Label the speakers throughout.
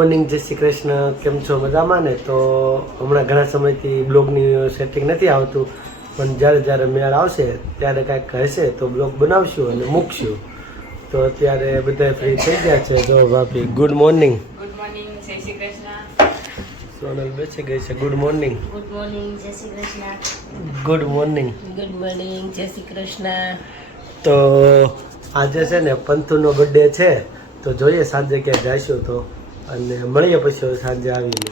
Speaker 1: Morning જય શ્રી કૃષ્ણ કેમ છો? મજામાં ને? તો હમણાં ઘણા સમયથી બ્લોગની સેટિંગ નથી આવતું પણ જ્યારે જ્યારે મેળ આવશે ત્યારે કાંઈક હશે તો બ્લોગ બનાવશું અને મૂકશું. તો અત્યારે બધા ફ્રી થઈ ગયા છે. જો ભાભી ગુડ મોર્નિંગ
Speaker 2: ગુડ મોર્નિંગ જય શ્રી કૃષ્ણ.
Speaker 1: સોનલ બેસી ગઈ છે. ગુડ મોર્નિંગ
Speaker 3: ગુડ મોર્નિંગ જય Shri Krishna.
Speaker 1: Good morning
Speaker 3: good morning જય શ્રી કૃષ્ણ.
Speaker 1: તો આજે છે ને પંથુનો બર્થડે છે. તો જોઈએ સાંજે ક્યાં જઈશું તો. અને મળીએ પછી સાંજે આવીને.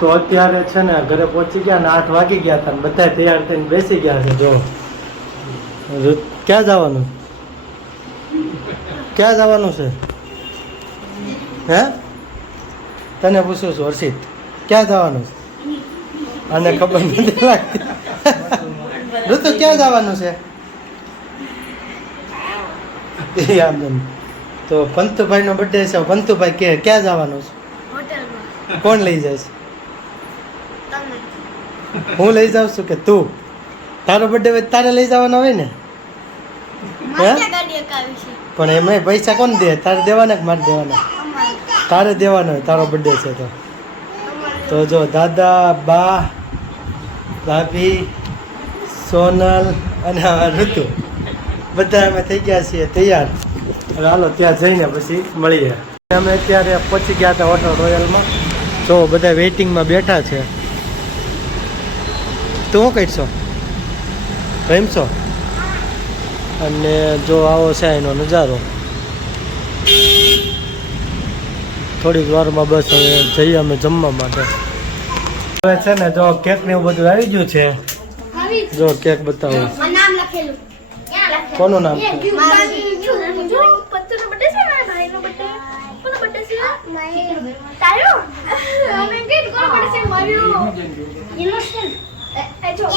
Speaker 1: તો અત્યારે છે ને ઘરે પહોંચી ગયા ને આઠ વાગી ગયા હતા બધા તૈયાર થઈને બેસી ગયા છે, જો. ક્યાં જવાનું? ક્યાં જવાનું છે? હે? તને પૂછું છું, હર્ષિત, ક્યાં જવાનું? છે અને ખબર નથી લાગતી. ઋતુ ક્યાં જવાનું છે. તો પંતુભાઈ નો બર્થડે છે, પંતુભાઈ કે, ક્યાં જવાનું છે? કોણ લઈ જાય છે? હું લઈ જાઉં છું કે તું? તારો બર્થડે હોય તારે લઈ જવાનો હોય ને? પણ એમને પૈસા કોણ દે? તારે દેવાના કે મારે દેવાના? તારે દેવાનો હોય તારો બર્થડે છે તો. તો જો દાદા બા ભાભી સોનલ અને ઋતુ. બધા અમે થઈ ગયા છીએ તૈયાર. હવે હાલો ત્યાં જઈને પછી મળીએ. અમે અત્યારે પહોંચી ગયા હતા હોટલ રોયલમાં. જો બધા વેઇટિંગમાં બેઠા છે. તું શું કહીશો રમશો અને જો આવો છે એનો નજારો. થોડીક વારમાં બસ હવે જઈએ અમે જમવા માટે. હવે છે ને જો કેક ને એવું બધું આવી ગયું છે. જો કેક બતાવો.
Speaker 4: નામ લખેલું. ક્યાં લખેલું?
Speaker 1: કોનું નામ? છે
Speaker 4: પત્તુનો બર્થડે છે મારા ભાઈનો બર્થડે કોનો છે તારો અમે કે કોનો બર્થડે છે મારો એ એ જો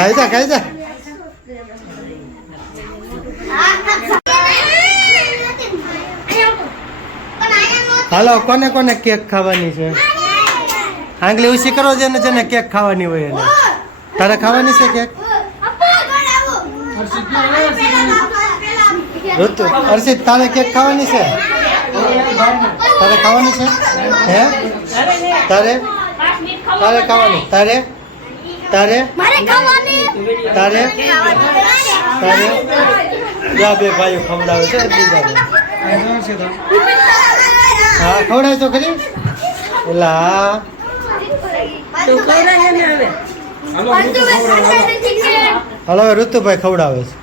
Speaker 1: ખાઈ જા હાલો, કોને કોને કેક ખાવાની છે? આંગળી ઉછી કરો જેને જેને કેક ખાવાની હોય એને. તારે ખાવાની છે કેક? ઋતુ, હર્ષિત, તારે કેક ખાવાની છે? તારે ખાવાની છે? હે? તારે? તારે ખાવાની, તારે? તારે તારે તારે જા બે ભાઈઓ ખવડાવે છે બીજા હા ખવડાય તો ખરી ઓલા હા હાલો હવે ઋતુભાઈ ખવડાવે છે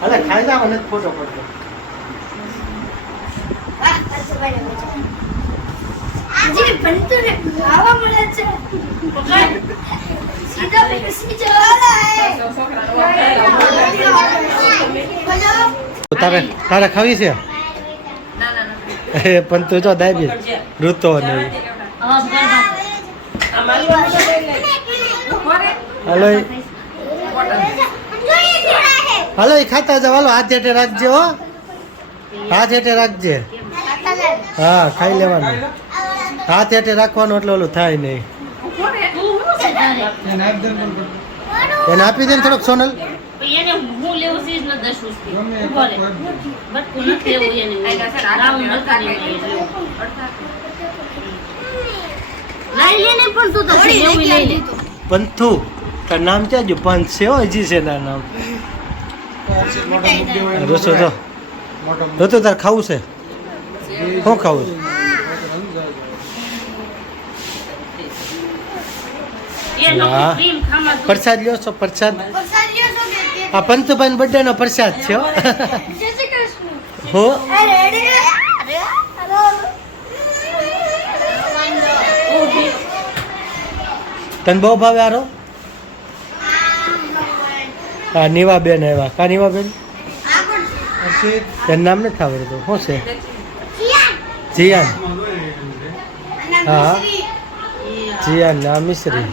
Speaker 1: હાલે ખાઈ જાવ અને ફોટો પડતો
Speaker 4: આજે ભણતોને ખાવા મળે છે. સીધા બેસી જાઓ
Speaker 1: તારે તારે ખાવી છે?
Speaker 2: ના ના ના.
Speaker 1: એ પણ તું જો દાબી ઋતો ને હાલો હાલો એ ખાતા જાવ હલો હાથ હેઠે રાખજે હો. હાથ હેઠે રાખજે. હા ખાઈ લેવાનું. હાથ હેઠે રાખવાનું એટલે ઓલું થાય નહીં. એને આપી દે ને થોડોક. સોનલ. પંથુ તાર નામ ક્યાં જો પંથ છે. હો હજી છે તાર નામ? રસો તો તો તો તાર ખાવું છે? શું ખાવું છે? હા. પ્રસાદ લ્યો છો પ્રસાદ? આ પંતભાઈ બર્થડે નો પ્રસાદ છે હો.
Speaker 4: જય શ્રી કૃષ્ણ.
Speaker 1: હો.
Speaker 4: અરે અરે અરે.
Speaker 1: તને બહુ ભાવે આરો હા નીવાબેન આવ્યા. કા નિવાબેન? એનું તેનું નામ નથી આવડતું. શું છે? જીયાન. હા. જીયાન ના મિશ્રી.